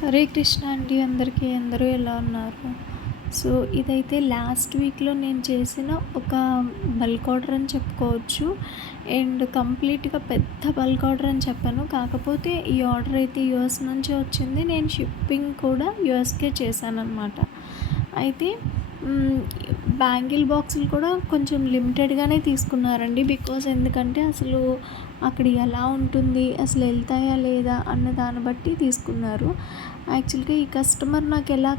హరే కృష్ణ అండి అందరికీ. అందరూ ఎలా ఉన్నారు? సో ఇదైతే లాస్ట్ వీక్లో నేను చేసిన ఒక బల్క్ ఆర్డర్ అని చెప్పుకోవచ్చు. అండ్ కంప్లీట్గా పెద్ద బల్క్ ఆర్డర్ అని చెప్పాను. కాకపోతే ఈ ఆర్డర్ అయితే యూఎస్ నుంచి వచ్చింది. నేను షిప్పింగ్ కూడా యూఎస్కే చేశాను అనమాట. అయితే బ్యాంగిల్ బాక్సులు కూడా కొంచెం లిమిటెడ్గానే తీసుకున్నారండి. ఎందుకంటే అసలు అక్కడ ఎలా ఉంటుంది, అసలు వెళ్తాయా లేదా అన్న దాన్ని బట్టి తీసుకున్నారు. యాక్చువల్గా ఈ కస్టమర్ నాకు ఎలా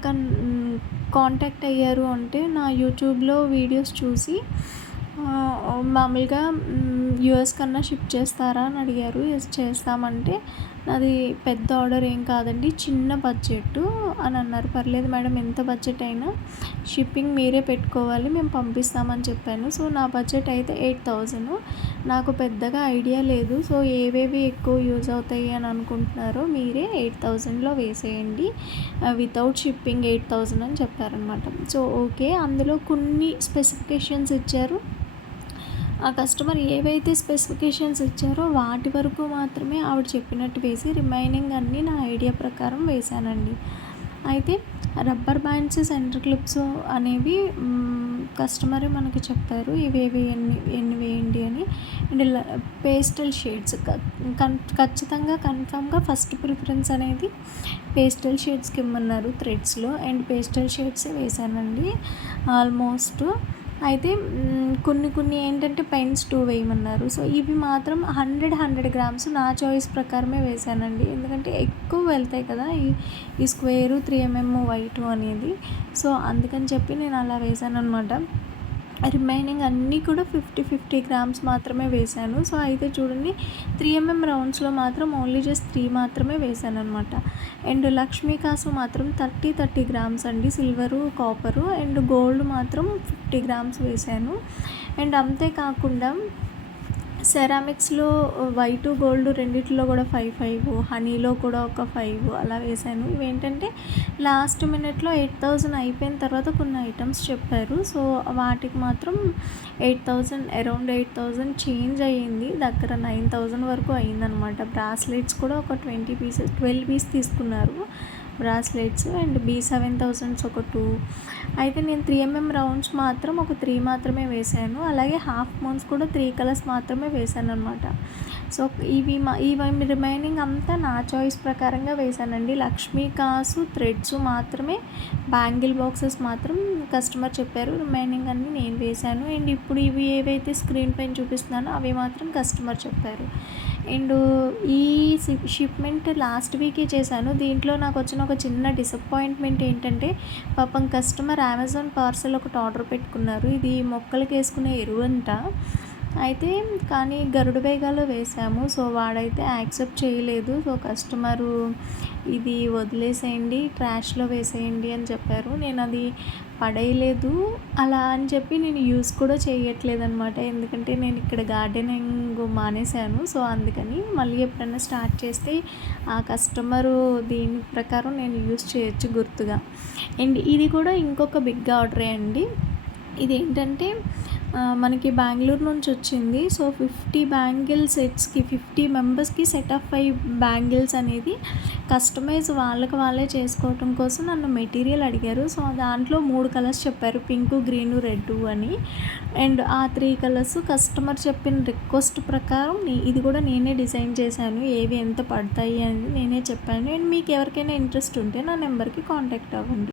కాంటాక్ట్ అయ్యారు అంటే, నా యూట్యూబ్లో వీడియోస్ చూసి మామూలుగా యూఎస్ కన్నా షిప్ చేస్తారా అని అడిగారు. ఎస్ చేస్తామంటే, నాది పెద్ద ఆర్డర్ ఏం కాదండి, చిన్న బడ్జెట్ అని అన్నారు. పర్లేదు మేడం, ఎంత బడ్జెట్ అయినా షిప్పింగ్ మీరే పెట్టుకోవాలి, మేము పంపిస్తామని చెప్పాను. సో నా బడ్జెట్ అయితే 8,000. నాకు పెద్దగా ఐడియా లేదు. సో ఏవేవి ఎక్కువ యూజ్ అవుతాయి అని అనుకుంటున్నారో మీరే 8,000లో వేసేయండి, వితౌట్ షిప్పింగ్ 8,000 అని చెప్పారనమాట. సో ఓకే, అందులో కొన్ని స్పెసిఫికేషన్స్ ఇచ్చారు. ఆ కస్టమర్ ఏవైతే స్పెసిఫికేషన్స్ ఇచ్చారో వాటి వరకు మాత్రమే ఆవిడ చెప్పినట్టు వేసి, రిమైనింగ్ అన్నీ నా ఐడియా ప్రకారం వేశానండి. అయితే రబ్బర్ బ్యాండ్స్, సెంటర్ క్లిప్స్ అనేవి కస్టమరే మనకి చెప్పారు, ఇవేవి ఎన్ని వేయండి అని. అండ్ పేస్టల్ షేడ్స్ ఖచ్చితంగా కన్ఫామ్గా ఫస్ట్ ప్రిఫరెన్స్ అనేది పేస్టల్ షేడ్స్కి ఇమ్మన్నారు థ్రెడ్స్లో. అండ్ పేస్టల్ షేడ్సే వేశానండి ఆల్మోస్ట్. అయితే కొన్ని ఏంటంటే పెన్స్ 2 వేయమన్నారు. సో ఇవి మాత్రం 100 గ్రామ్స్ నా చాయిస్ ప్రకారమే వేశానండి. ఎందుకంటే ఎక్కువ వెళ్తాయి కదా ఈ స్క్వేరు 3mm వైటు అనేది. సో అందుకని చెప్పి నేను అలా వేశాను అనమాట. రిమైనింగ్ అన్నీ కూడా 50 గ్రామ్స్ మాత్రమే వేశాను. సో అయితే చూడండి, 3mm రౌండ్స్లో మాత్రం ఓన్లీ జస్ట్ 3 మాత్రమే వేశాను అనమాట. అండ్ లక్ష్మీ కాసు మాత్రం 30 గ్రామ్స్ అండి, సిల్వరు కాపరు. అండ్ గోల్డ్ మాత్రం 50 గ్రామ్స్ వేశాను. అండ్ అంతేకాకుండా సెరామిక్స్లో వైటు గోల్డ్ రెండిట్లో కూడా 5, హనీలో కూడా ఒక 5 అలా వేశాను. ఇవేంటంటే లాస్ట్ మినిట్లో 8,000 అయిపోయిన తర్వాత కొన్ని ఐటమ్స్ చెప్పారు. సో వాటికి మాత్రం 8,000, అరౌండ్ 8,000 చేంజ్ అయ్యింది, దగ్గర 9,000 వరకు అయిందనమాట. బ్రాస్లెట్స్ కూడా ఒక 12 పీస్ తీసుకున్నారు బ్రాస్లెట్స్. అండ్ B7000 ఒక 2. అయితే నేను 3mm రౌండ్స్ మాత్రం ఒక 3 మాత్రమే వేశాను. అలాగే హాఫ్ మౌన్స్ కూడా 3 కలర్స్ మాత్రమే వేశాను అనమాట. సో ఇవి రిమైనింగ్ అంతా నా చాయిస్ ప్రకారంగా వేశానండి. లక్ష్మీ కాసు థ్రెడ్స్ మాత్రమే, బ్యాంగిల్ బాక్సెస్ మాత్రం కస్టమర్ చెప్పారు, రిమైనింగ్ అన్నీ నేను వేశాను. అండ్ ఇప్పుడు ఇవి ఏవైతే స్క్రీన్ పైన చూపిస్తున్నానో అవి మాత్రం కస్టమర్ చెప్పారు. అండ్ ఈ షిప్మెంట్ లాస్ట్ వీకే చేశాను. దీంట్లో నాకు వచ్చిన ఒక చిన్న డిసప్పాయింట్మెంట్ ఏంటంటే, పాపం కస్టమర్ అమెజాన్ పార్సెల్ ఒకటి ఆర్డర్ పెట్టుకున్నారు. ఇది మొక్కలకి వేసుకునే ఎరువంట. అయితే కానీ గరుడ వేగాలో వేసాము. సో వాడైతే యాక్సెప్ట్ చేయలేదు. సో కస్టమరు ఇది వదిలేసేయండి, ట్రాష్లో వేసేయండి అని చెప్పారు. నేను అది పడేయలేదు అలా అని చెప్పి నేను యూస్ కూడా చేయట్లేదు అనమాట. ఎందుకంటే నేను ఇక్కడ గార్డెనింగ్ మానేశాను. సో అందుకని మళ్ళీ ఎప్పుడైనా స్టార్ట్ చేస్తే ఆ కస్టమరు దీని ప్రకారం నేను యూస్ చేయొచ్చు గుర్తుగా. అండ్ ఇది కూడా ఇంకొక బిగ్ ఆర్డరే అండి. ఇదేంటంటే మనకి బెంగళూరు నుంచి వచ్చింది. సో 50 బ్యాంగిల్ సెట్స్కి 50 మెంబర్స్కి సెట్ ఆఫ్ 5 బ్యాంగిల్స్ అనేది కస్టమైజ్ వాళ్ళే చేసుకోవటం కోసం నన్ను మెటీరియల్ అడిగారు. సో దాంట్లో 3 కలర్స్ చెప్పారు, పింక్, గ్రీన్, రెడ్ అని. అండ్ ఆ 3 కలర్స్ కస్టమర్ చెప్పిన రిక్వెస్ట్ ప్రకారం ఇది కూడా నేనే డిజైన్ చేశాను. ఏవి ఎంత పడతాయి అని నేనే చెప్పాను. అండ్ మీకు ఎవరికైనా ఇంట్రెస్ట్ ఉంటే నా నెంబర్కి కాంటాక్ట్ అవ్వండి.